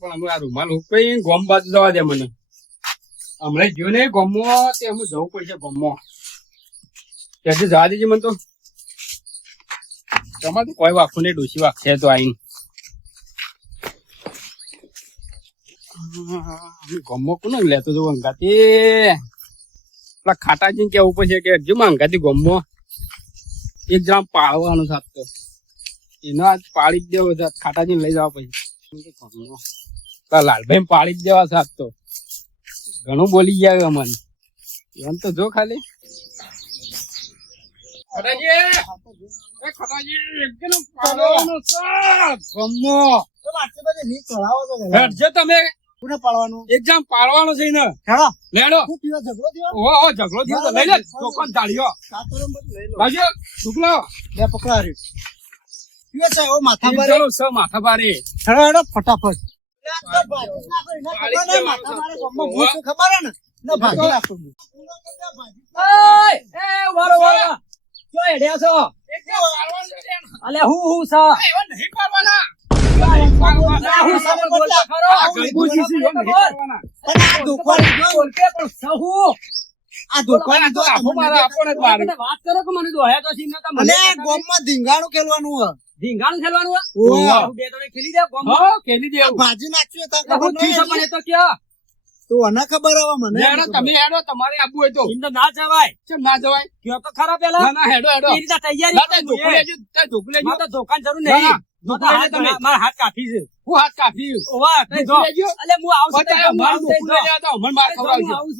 પણ અમે આ રૂમાલ હુકઈ ગોમ બાજુ જવા દે મને. હમણાં ગયો ને ગોમમાં તે અમે જવું પડશે ગોમમાં. ત્યાંથી જવા દેજે મને તો. તમારે તો કોઈ વાગતું નહીં, ડોસી વાગશે તો આઈને. ગોમમાં કોને લેતો તો અંગાતી પેલા ખાટાજી કેવું પડશે કે જો અંગાતી ગોમમાં એક જણા પાળવાનો સાથ તો એનો આજ પાળી જ દેવો સાથ ખાટાજી લઈ જવા પછી પેલા લાલભાઈ પાળી જ દેવા સાથ તો ઘણું બોલી ગયા મને એમ તો જો ખાલી તમે એક્ઝામ પાડવાનો છે ને લેડો ઝઘડો થયો તો લઈ લે ચોકન ધાડ્યો બાજુ ઢુકલો બે પકડા રહ્યો માથા ભારે ફટાફટ ખબર ને ધીંગાણું ખેલવાનું ભાજી નાખ્યું તો ક્યાં તો મને ખબર હવે મને તમે હેડો તમારે આબુ હોય તો ના જવાય કેમ ના જવાય કયો તો ખરા પેલા ના હેડો તૈયારી દુકાન જરૂર નહીં મારા હાથ કાફી છે હું હાથ કાફી અલે હું આવશે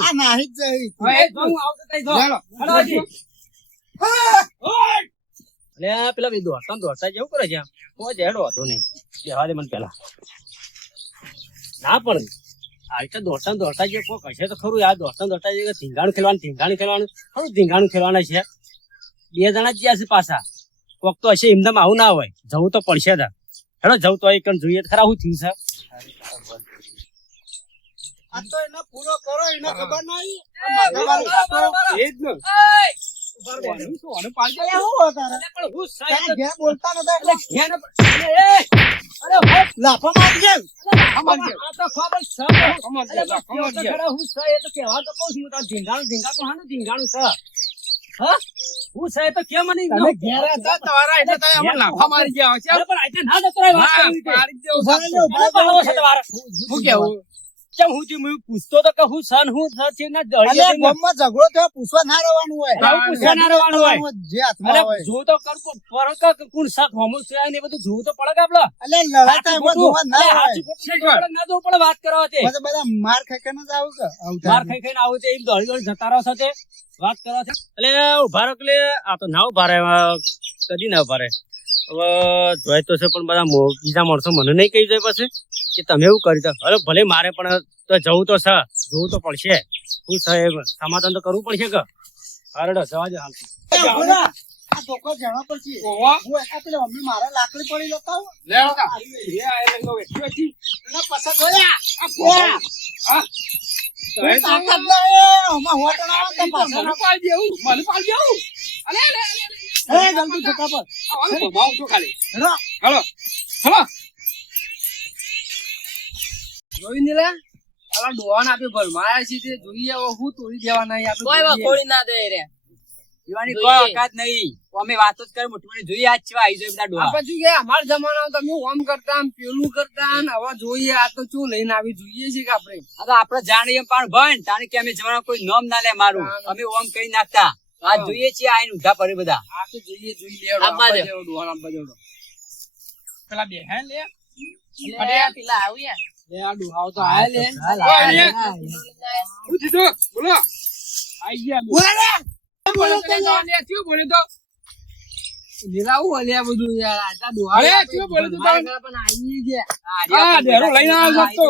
આ નાહી જ જઈ પેલા દોડતા જેવું કરે છે કોઈ હેડો હતો નહીં બેવા દે મને પેલા ના પણ દોડતા જે કોઈ કહેશે તો ખરું યાર દોડતા જે ધીંગાણું ખેલવાનું ખરું ધીંગાણું ખેલવાના છે બે જણા જ્યાં છે પાછા કોક તો હશે એમદમ આવું ના હોય જવું તો પડશે હેડો જવું તો જોઈએ ખરા શું થયું છે આ તો એને પૂરો કરો એને ખબર નહીં પૂછતો તો કે હું સન હું ઝઘડો થયો પૂછવા ના રહેવાનું હોય જોવું તો કોણ શક હોમો છે ને બધું જોવું તો પડે આપડે ના જોવું પડે વાત કરવા બધા માર ખાઈ ખાઈને આવું એમ દોડી જતા રહો સાથે વાત કરવા છે એટલે ઉભા રહો એટલે આ તો ના ઉભા રહે કદી ના ઉભા રહે હવે જોઈ તો છે પણ બધા બીજા માણસો મને નહીં કહી જાય પછી કે તમે એવું કરી દો અરે ભલે મારે પણ તો જવું તો છે જોવું તો પડશે શું સાહેબ સમાધાન તો કરવું પડશે કે હરડો જવા દે હાલ મારા લાકડી પડી લેતા જોઈ ને લે ડોન આપે ભરમાયા છે જોઈએ હું તોડી દેવા નહીં આપે કોઈ ના દે રે દીવાની કોઈ ઓકાત નહીં અમે વાતો જ કરી મોટી મોટી જોઈએ આજ છે આવી જોઈએ બધા ડોહા આપણે જોઈએ અમારા જમાનામાં તમે ઓમ કરતા પેલું કરતા હવે જોઈએ આ તો શું લઈને આવી જોઈએ છે કે આપણે આ તો આપણે જાણીએ પણ ભણ તાણી કે અમે જમાના કોઈ નામ ના લે મારું અમે ઓમ કઈ નાખતા આ જોઈએ છીએ આઈને ઉધા પડી બધા આ તો જોઈએ લેવડો પેલા બે હે લે પેલા આવ્યા આ ડોહાઓ તો આયા લે બોલો આઈ ગયા બોલો તો લીલાવું અલ્યા બધું યાર આટા દોહા અરે શું બોલે તો પણ આવી ગયા આ ડેરો લઈને આવ્યો તો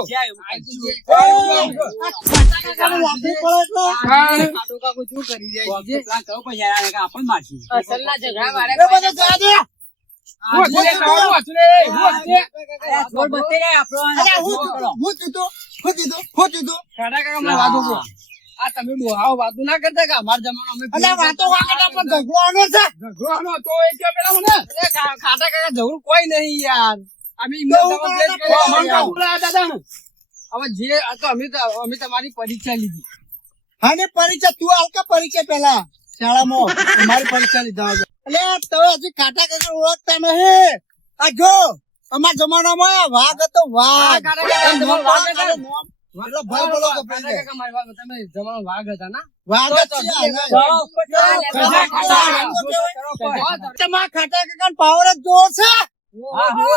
કાટો કાકો શું કરી જાય છે પ્લાન કરો પણ યાર આ આપણ મારશી અસલના ઝઘડા મારે બધો જા દે તમે ડોહાઓ વાતો ના કરતા કે અમારા જમાનામાં વાતો ઝઘડવાનો તો પેલા મને ખાટા કાકા ઝઘડું કોઈ નહીં યાર અમે તો હું complaint કહું કરી. અમને અમારે કહું. બોલાયા દાદા ને. હવે જે આ તો અમે તમારી પરીક્ષા લીધી. હા ને પરીક્ષા તું હાલ કે પરીક્ષા પેલા શાળામાં અમારી પરીક્ષા લીધા વગર. એટલે તમે હજી ખાટા કાકા ઓળખતા નહીં. આ જો અમારા જમાનામાં આ વાઘ હતો વાઘ. કાકા, કાકા, આ તમારો નોમ વાઘ પાડો, હતો? નોમ. એટલે ભાઈ બોલો કે કાકા, ભાઈ કાકા, મારી વાત તમે જમાનો વાઘ હતા ના? વાઘ જ છે આ નહીં. તમારા ખાટા કાકા પાવર જ જોવો છે.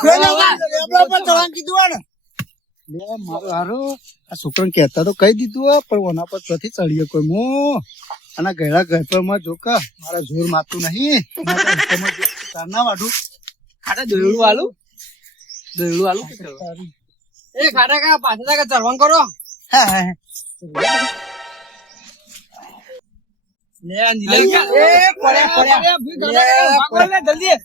પેલા લેબડા પર ચઢાણ કીધું હોય ને. લે મારું હારું આ છોકરાને કહેતા તો કહી દીધું હોય પણ ઓના પર નથી ચડીએ કોઈ મો અને ગયડા ઘર પર માં જોકા મારા જોર માતું નહીં ના વાઢું ખાટા દોયડું આલું? દોયડું આલું કે ચલો? એ ખાટા કાકા પાછા કાકા ચરવાણ કરો. લે આ નીલા એ પડ્યા પડ્યા લે જલ્દી.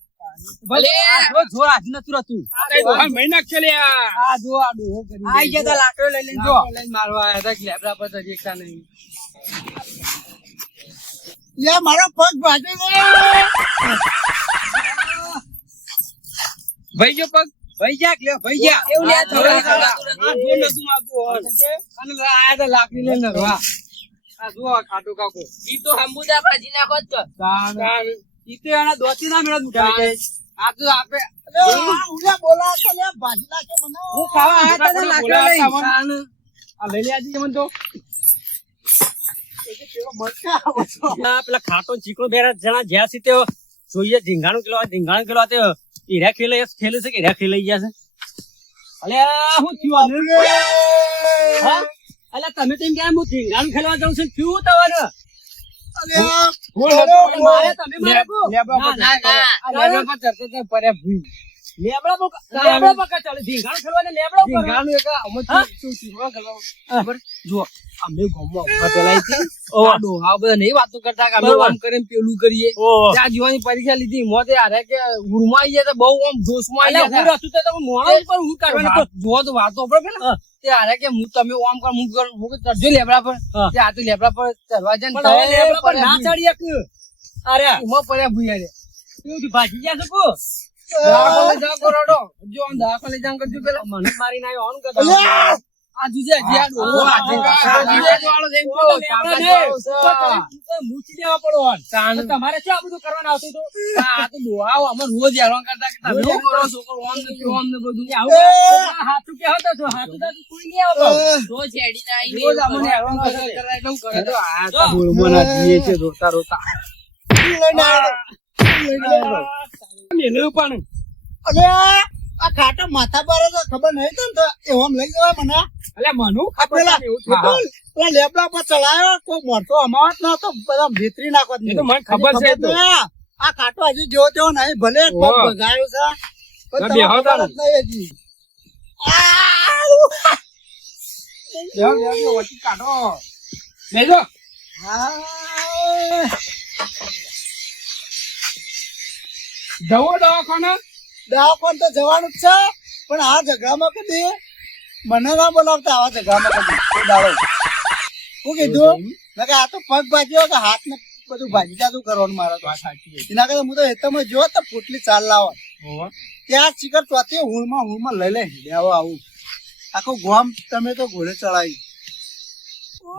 ભલે આ જોર હાથ નતું રહેતું. આ જો આ ડોહો કરી આઈ ગયા તા લાકડો લઈ લઈને જો. લાકડો લઈને મારવા આયા તા કે લેબડા પર ચડી એકતા નહીં. લે મારો પગ ભાજે રે ભાઈ જો પગ ભાઈ જા કે ભાઈ જા એવું લે આ થોડા થોડા થોડા. આ જો નતું મારતું હોય. અને આયા તા લાકડી લઈને નરવા. આ જો આ ખાટો કાકો ઈ તો હંબુદા ભાજી નાખો જ તો. તાણ ઈ તો એના દોતી ના મેળા ઉઠાવી જાય. આ તો આપે ઉડ્યા બોલા તો લે ભાજી નાખે મને હું ખાવા આયા તા ને લાકડો લઈને. તાણ આ લઈ લે આજી મને તો ના, પેલા ખાટો ચીકણો બેરા જણા જ્યાં સુધી તેઓ જોઈએ ઝીંગાણું કિલો તે હીરા ખેલે ખેલે છે કે હીરા ખેલાઈ ગયા છે. અલ્યા હું થયું આ? હા? અલ્યા તમે તો એમ કે હું ઝીંગાણું ખેલવા જાઉં છું થયું તમારે? મારે તમે મારે કહો. લેબડા ના, ના, ના. આ લેબડા પર ચડતો તો પડ્યા ભૂઈ. લેબડા પર કા ચાલે ઝીંગાણું ખેલવા ને લેબડા ઉપર? ઝીંગાનું એક અમુક હા? શું ચીકણો કરવા ખબર? જુઓ અમે ગામમાં ઊભા પેલા હતી. આ ડોહા બધા નહીં વાતો કરતા કે અમે બરોબર. આમ કરીને પેલું કરીએ. ઓહો. ત્યાં જીવાની પરીક્ષા લીધી મોતે હારે કે હુરમાં આઈ ગયા તો બહુ આમ જોશમાં આઈ અલ્યા હું ગયા રસ્તું તો તમે મોણા ઉપર હું કરવાની તો. જુઓ તો વાતો આપણે પેલા હા. તે હારે કે હું તમે આમ કર હું કર હું કીધું ચડજો લેબડા પર હા. તે આ તો લેબડા પર ચડવા જાય ને પણ હવે લેબડા પર ના પડ્યા ચડી એક. અરે ઉમાં પડ્યા ભૂઈ હારે. કેવું થયું? ભાગી ગયા છો કો? દવાખાને લઈ જાઓ કરોડો. જો આમ દવાખાને લઈ જાઓ કરજો પેલા. મને મારીને આવ્યો આનું કરતો. અલ્યા આ જુજે હજી આ ડોહો હાથે વાળો જઈને તો કાકા મૂકી દેવા પડો. તાણ. તો તમારે શું આ બધું કરવાનું આવતું હતું? આ તો ડોહાઓ અમે રોજ હેરાન કરતા કે તમે શું કરો છોકરો આમ ને તેમ આમ ને બધું. આવું છોકરા હાથું કે હતો તો હાથું તો કોઈ નહીં આવતો. રોજ અમને હેરાન કરતા એટલે હું કરે તો આ તો બોલમાં ના જીએ છે રોતા રોતા. લઈને આવ્યો. મેલું પણ અલ્યા આ ખાટા માથા પર તો ખબર નહીં તો એવો આમ લઈ જવાય મને એટલે મનું ખબર પેલા નહીં એવું થાય. પેલા લેબડા પર ચડાયો કોઈ મોટો અમાવત ના તો બધા ભીતરી નાખો એ તો મને ખબર છે તો. આ કાંટો હજી જેવો તેવો નહીં ભલે એક પગ ઓહો. ભગાયો છે પણ તો બેહો તમારે તાણે. નહીં હજી આઉ! બેહો, બેહો, બેહો, વચ્ચે કાઢો. બેજો. આ! જવો દવાખાને. દવાખાને તો જવાનું જ છે પણ આ ઝઘડામાં કદી મને ના બોલાવતા આવા ઝઘડામાં કદી કોઈ દાડો શું કીધું મેં કે આ તો પગ ભાજ્યો કે હાથ ને બધું ભાજી જાતું કરવાનું મારે તો. વાત સાચી છે. એના કરતા હું તો હેતમાં જો તો પોટલી ચાલ લાવવા હોવે. ત્યાં ચીકર ચોથી હુળમાં લઈ લે લેવો આવું આખું ગોમ તમે તો ઘોડે ચડાવી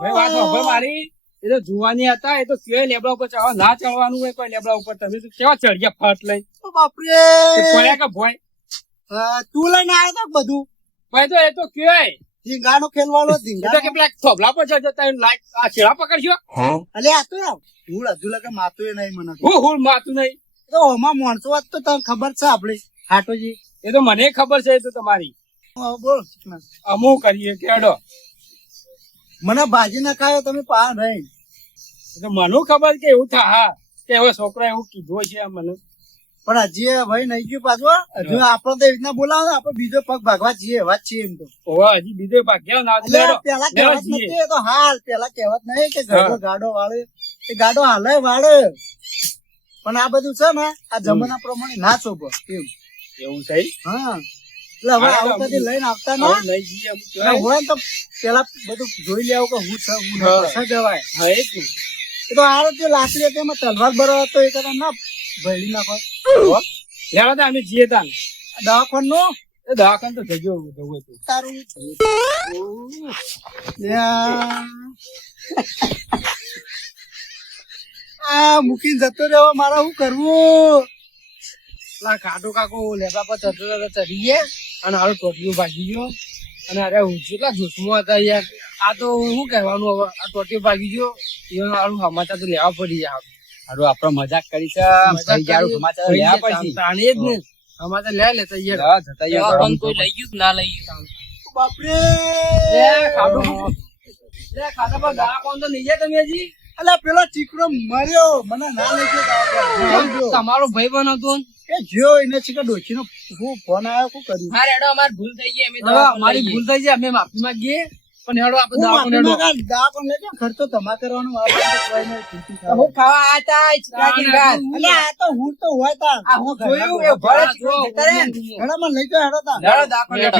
ભાઈ વાત સાંભળ મારી. એ તો જુવાની હતા એ તો કેવા લેબડા ઉપર ચડવા ના ચડવાનું હોય કોઈ લેબડા ઉપર તમે તો કેવા ચડ્યા ફટ લઈ ઓ બાપરે પડ્યા કે ભોય તું લઈને આવ્યો તો બધું ભાઈ તો એ તો કેવાય ધીંગાનો ખેલવાનો એ તો કે ધીંગાનો પેલા થોભલા પર ચડ જતા લાઈક આ છેડા પકડશો અલે આ તો ધૂળ હજુ લગે માતું એ નહીં મને તો. હું હુલ માતું નહીં. તો ઓમાં માણસો વાત તો તને ખબર છે આપડે હાટોજી એ તો મને ખબર છે એ તો તમારી બોલ અમુક કરીએ કેડો. મને ભાજી ના ખાયો તમે પા રહી એ તો મને ખબર કે એવું થા હા કે હવે છોકરા એવું કીધું છે મને. પણ હજી ભાઈ નહીં ગયું પાછું હજુ આપડે તો એવી રીતના બોલાવે આપડે બીજો પગ ભાગવા છીએ વાત છીએ એમ તો ઓવે હજી બીજો ભાગ્યા ના એટલે લેડો. પેલા લેવા કહેવત જઈએ. નથી એ તો હાલ પેલા કહેવત નહીં કે ગાડો ગાડો વાળે એ ગાડો હાલે વાળે પણ આ બધું છે ને આ જમાના પ્રમાણે ના શોભો એવું એવું છે હા એટલે હવે હા, આવું કદી લઈને આવતા ના હવે નહીં જઈએ અમુક અને હોય ને તો પેલા બધું જોઈ લેવું કે હું છે હું હા. નહીં જવાય હા એ જ ને. એ તો આ જે લાકડી હતી એમાં તલવાર બરાબર તો એ કરતા ના ભેળી નાખો લેવા દે અમે જઈએ તાન. દવાખાન નું એ દવાખાને તો જજો જવું હોય તો. તારું લ્યા. આ મૂકીને જતો રહ્યો મારે શું કરવું? પેલા ખાટો કાકો લેબા પર ચડી ગયા અને હારું ટોટિયું ભાગી ગયો અને અરે હું કેટલા જોશમાં હતા યાર. આ તો શું કહેવાનું હવે, આ ટોટિયું ભાગી ગયો એનો હારું સમાચાર તો લેવા પડી યાર. હારું આપણે મજાક કરી છે ભાઈ જારું સમાચાર લેવા પડશે. તાણી જ ને સમાચાર લે લેતા યાર. હા, જતા યાર. દવાખાને કોઈ લઈ ગયું કે ના લઈ ગયું? બાપરે લે ખાટો લે ખાટા પર દવાખાને તો લઈ જાય તમે હજી. અલા પેલો ચીકડો મર્યો મને ના લઈ ગયો. તમારો ભાઈ બન હતો ને? એ જો એને છે કે ડોશીનો શું ફોન આવ્યો શું કર્યું? હા રેડો અમાર ભૂલ થઈ ગઈ, અમે દવાખાને મારી ભૂલ થઈ ગઈ, અમે માફી માંગીએ. પણ હેડો આપણે દવાખાને હેડો. દાખલ લેજો ખર્ચો તમારે કરવાનો આપણે તો કોઈ નહીં ચિંતા કરો. હું ખાવા આતા ચિકન ગાલ. અલા આ તો હું તો હોય તા આ હું જોયું એ ભરે ચિકન જતા રે. હેડામાં લઈ જાઓ હેડો તા હેડો દવાખાને હેડો.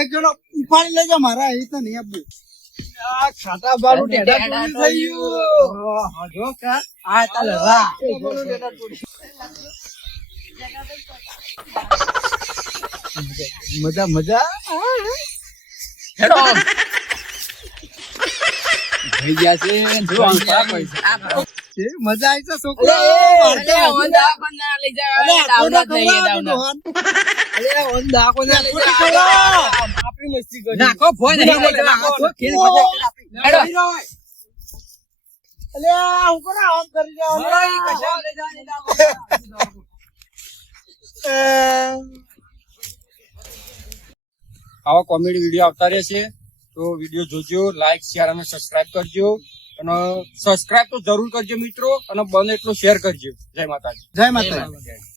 એક જણો ઉપાડી લેજો મારા એ તો નહીં આપવું. આ ખાટા બારું ટેડા ટોળી થઈ ગયું. હા જો કા આ તા લવા. મજા મજા હેડો. થઈ ગયા છે જો અંતરા પૈસા. એ મજા આવી છે છોકરો. અલે ઓન દવાખાને ના લઈ જાવ. દાવના થઈ ગયા દાવના. અલે ઓન દવાખાને ના લઈ જાવ. આપણી મસ્તી કરી. નાખો ફોન નહીં લઈ જાવ. નાખો ખેલ મજા કરી આપી. હેડો. અલ્યા હું કોને આમ કરી જાવ ઓય કશા લઈ જાવ દવાખાને. આવા કોમેડી વિડીયો આવતા રહેશે તો વિડીયો જોજો, લાઈક શેર અને સબસ્ક્રાઇબ કરજો. અને સબસ્ક્રાઇબ તો જરૂર કરજો મિત્રો, અને બને એટલો શેર કરજો. જય માતાજી. જય માતા.